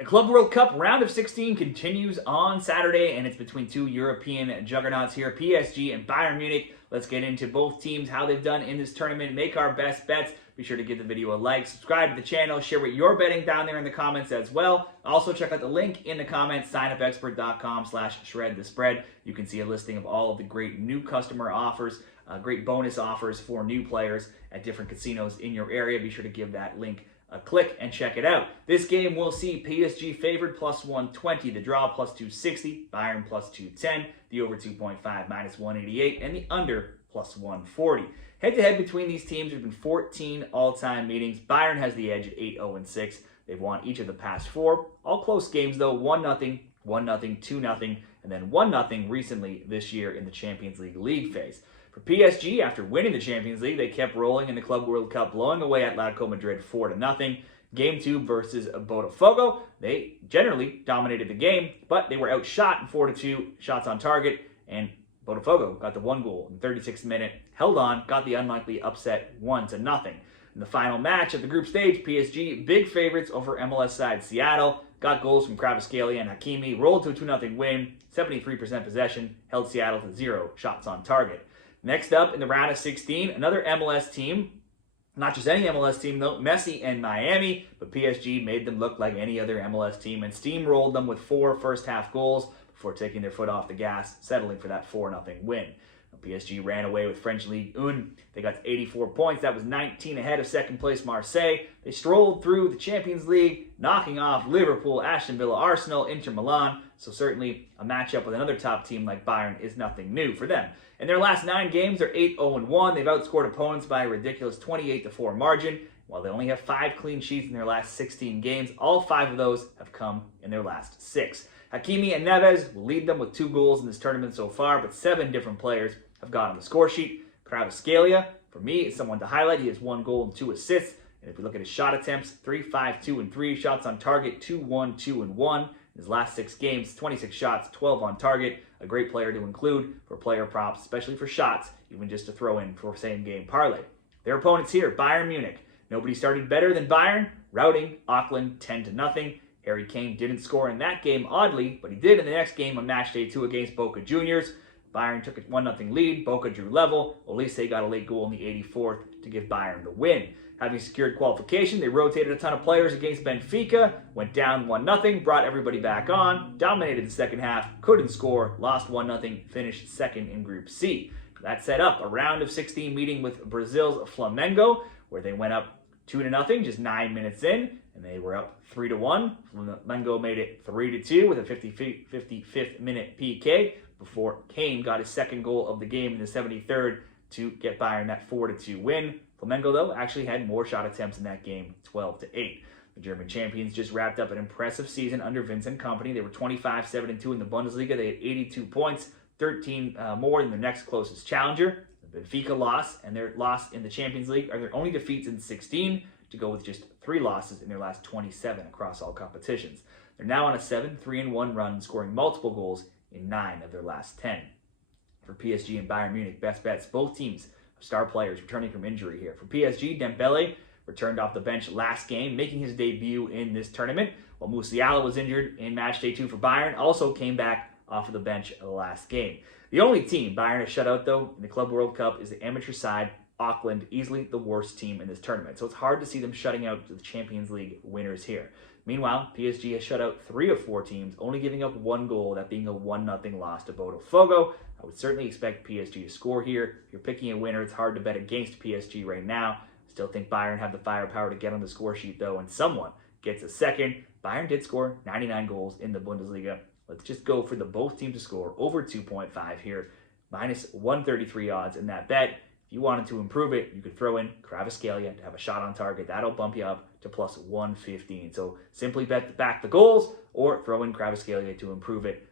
The Club World Cup round of 16 continues on Saturday, and it's between two European juggernauts here, PSG and Bayern Munich. Let's get into both teams, how they've done in this tournament, make our best bets. Be sure to give the video a like, subscribe to the channel, share what you're betting down there in the comments as well. Also, check out the link in the comments, signupexpert.com/shredthespread. You can see a listing of all of the great new customer offers, great bonus offers for new players at different casinos in your area. Be sure to give that link a click and check it out. This game will see PSG favored plus 120, the draw plus 260, Bayern plus 210, the over 2.5 minus 188, and the under plus 140. Head-to-head between these teams, there's been 14 all-time meetings. Bayern has the edge at 8-0-6. They've won each of the past four. All close games though, 1-0, 1-0, 2-0, and then 1-0 recently this year in the Champions League phase. For PSG, after winning the Champions League, they kept rolling in the Club World Cup, blowing away Atletico Madrid 4-0. Game 2 versus Botafogo, they generally dominated the game, but they were outshot in 4-2 shots on target, and Botafogo got the one goal in the 36th minute, held on, got the unlikely upset 1-0. In the final match of the group stage, PSG, big favorites over MLS side Seattle, got goals from Kvaratskhelia and Hakimi, rolled to a 2-0 win, 73% possession, held Seattle to 0 shots on target. Next up in the round of 16, another MLS team. Not just any MLS team though, Messi and Miami, but PSG made them look like any other MLS team and steamrolled them with 4 first-half goals before taking their foot off the gas, settling for that 4-0 win. PSG ran away with French Ligue 1. They got to 84 points. That was 19 ahead of second-place Marseille. They strolled through the Champions League, knocking off Liverpool, Aston Villa, Arsenal, Inter Milan. So certainly a matchup with another top team like Bayern is nothing new for them. In their last 9 games, they're 8-0-1. They've outscored opponents by a ridiculous 28-4 margin. While they only have 5 clean sheets in their last 16 games, all 5 of those have come in their last 6. Hakimi and Neves will lead them with 2 goals in this tournament so far, but 7 different players have got on the score sheet. Kvaratskhelia, for me, is someone to highlight. He has 1 goal and 2 assists. And if we look at his shot attempts, 3-5-2-3, shots on target, 2-1-2-1. In his last 6 games, 26 shots, 12 on target. A great player to include for player props, especially for shots, even just to throw in for same-game parlay. Their opponents here, Bayern Munich. Nobody started better than Bayern, routing Auckland 10-0. Harry Kane didn't score in that game, oddly, but he did in the next game on match day 2 against Boca Juniors. Bayern took a 1-0 lead, Boca drew level, Olise got a late goal in the 84th to give Bayern the win. Having secured qualification, they rotated a ton of players against Benfica, went down 1-0, brought everybody back on, dominated the second half, couldn't score, lost 1-0, finished second in Group C. That set up a round of 16 meeting with Brazil's Flamengo, where they went up 2-0 just 9 minutes in, and they were up 3-1. Flamengo made it 3-2 with a 55th minute PK before Kane got his second goal of the game in the 73rd to get Bayern that 4-2 win. Flamengo, though, actually had more shot attempts in that game, 12-8. The German champions just wrapped up an impressive season under Vincent Kompany. They were 25-7-2 in the Bundesliga. They had 82 points, 13 more than their next closest challenger. The Benfica loss and their loss in the Champions League are their only defeats in 16, to go with just 3 losses in their last 27 across all competitions. They're now on a 7-3-1 run, scoring multiple goals in 9 of their last 10. For PSG and Bayern Munich, best bets, both teams have star players returning from injury here. For PSG, Dembele returned off the bench last game, making his debut in this tournament, while Musiala was injured in match day 2 for Bayern, also came back off of the bench the last game. The only team Bayern has shut out, though, in the Club World Cup is the amateur side, Auckland, easily the worst team in this tournament. So it's hard to see them shutting out the Champions League winners here. Meanwhile, PSG has shut out 3 of 4 teams, only giving up 1 goal, that being a 1-0 loss to Botafogo. I would certainly expect PSG to score here. If you're picking a winner, it's hard to bet against PSG right now. Still think Bayern have the firepower to get on the score sheet, though, and someone gets a second. Bayern did score 99 goals in the Bundesliga. Let's just go for the both teams to score over 2.5 here, minus 133 odds in that bet. If you wanted to improve it, you could throw in Kvaratskhelia to have a shot on target. That'll bump you up to plus 115. So simply bet back the goals or throw in Kvaratskhelia to improve it.